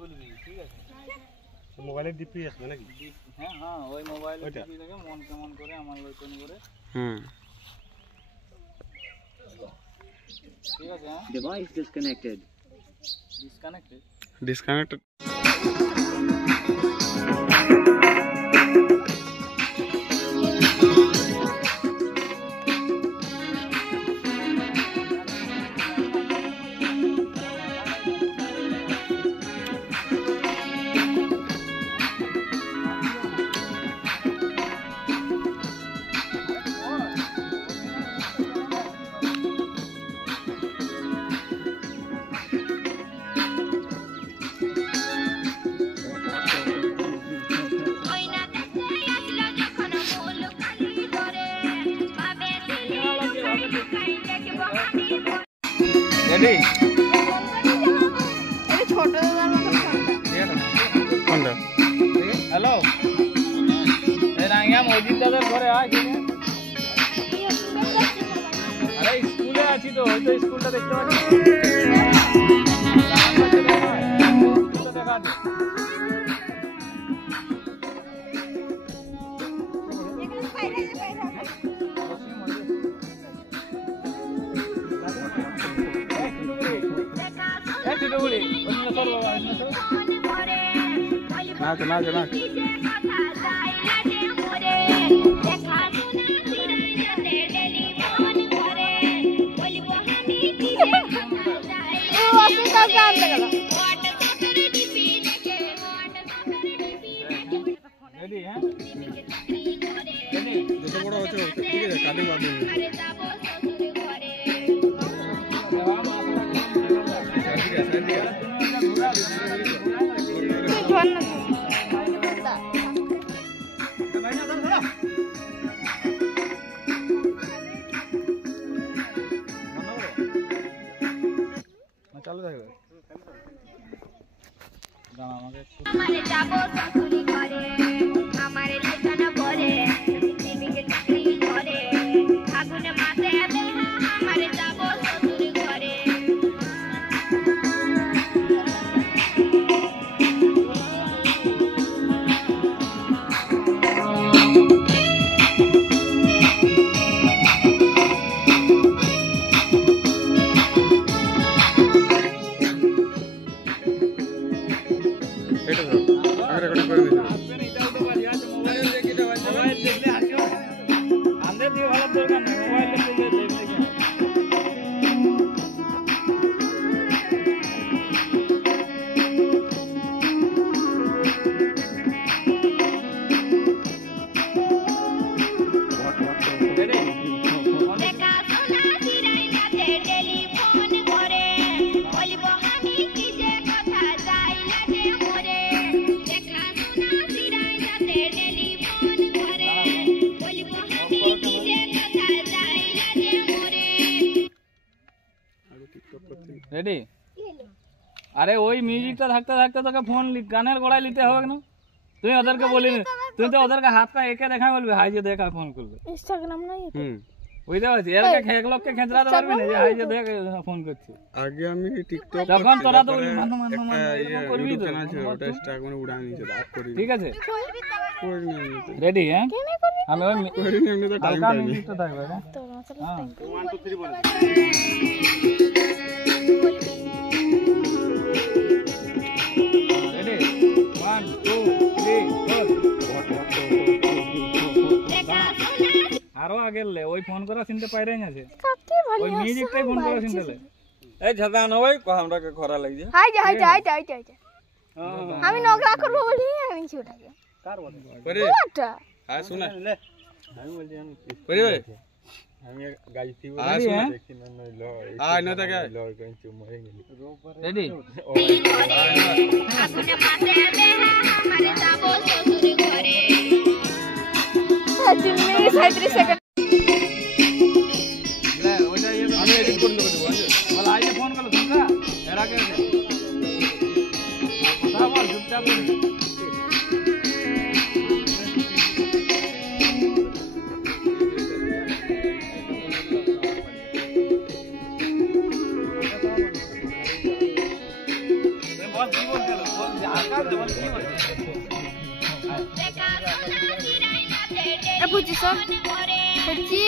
খুলবি, ঠিক আছে? মোবাইলের ডিপি আসবে নাকি? হ্যাঁ হ্যাঁ, ওই মোবাইলের ডিপি থেকে মন কেমন করে আমার লইতন করে, ঠিক আছে? হ্যাঁ, ডিভাইস ডিসকানেক্টেড। ডিসকানেক্টেড। রেডি? ছোট দাদার মতো কোনটা? হ্যালো, এই রাঙ্গিয়া মজিদ দাদার ঘরে আয়। আরে স্কুলে আছি তো, হয়তো স্কুলটা দেখতে পাচ্ছি। স্কুলটা দেখা আছে। রেডি? হ্যাঁ, যত বড় হচ্ছে ঠিক আছে, কাটিং বাদ দিন। চালু থাকবে। আমাকে রেডি? আরে ওই মিউজিকটা থাকতে থাকতে তোকে ফোন গানের গোড়ায় নিতে হবে না? তুই ওদেরকে বলিনি, তুই তো ওদেরকে হাতটা একে দেখা বলবি, হাই যে দেখা ফোন করবে। ইনস্টাগ্রাম নাই? বুঝতে পারছিস? এরকে এক লোককে খেঁচড়াতে পারবি না যে হাই যে দেখ ফোন করছি। আগে আমি টিকটক যখন তোরা তো মানো করবি তো, ওটা স্টার মানে উড়ান নিচে আপ করি। ঠিক আছে? করি না রেডি? হ্যাঁ, আমি ওই করি না, এমনি তো টাইম হালকা পাইনি। মিউজিকটা থাকবে। হ্যাঁ, তোর মতো টাইম 1 2 3 বলে। রেডি? 1 2 3 4। আরো আগে লে, ওই ফোন করা চিনতে পাইরে আছে, কাকে ভালো ওই মিউজিকটাই ফোন করা চিনতে লে। এই ঝাদা না ভাই, আমরাকে খরা লাগছে। হাই যা হাই যা হাই যা হাই যা আমি নগরা করব বলি আনিছি ওটাকে। কার বলে? করে ওটা হ্যাঁ শুনে লে, আমি বলছি আমি করে ভাই আমি গাইছি দেখি না নইলো আয় না থাকে কইছি মরে গেলি। রেডি? জিম্মি 37 সেকেন্ড লে, ওইটা আমি এডিট করে দেব। বল আইলে ফোন করলো শুনছা? এর আগে কথা বল চুপচাপ করে। বল কি বলতে বুঝছি সব বুঝছি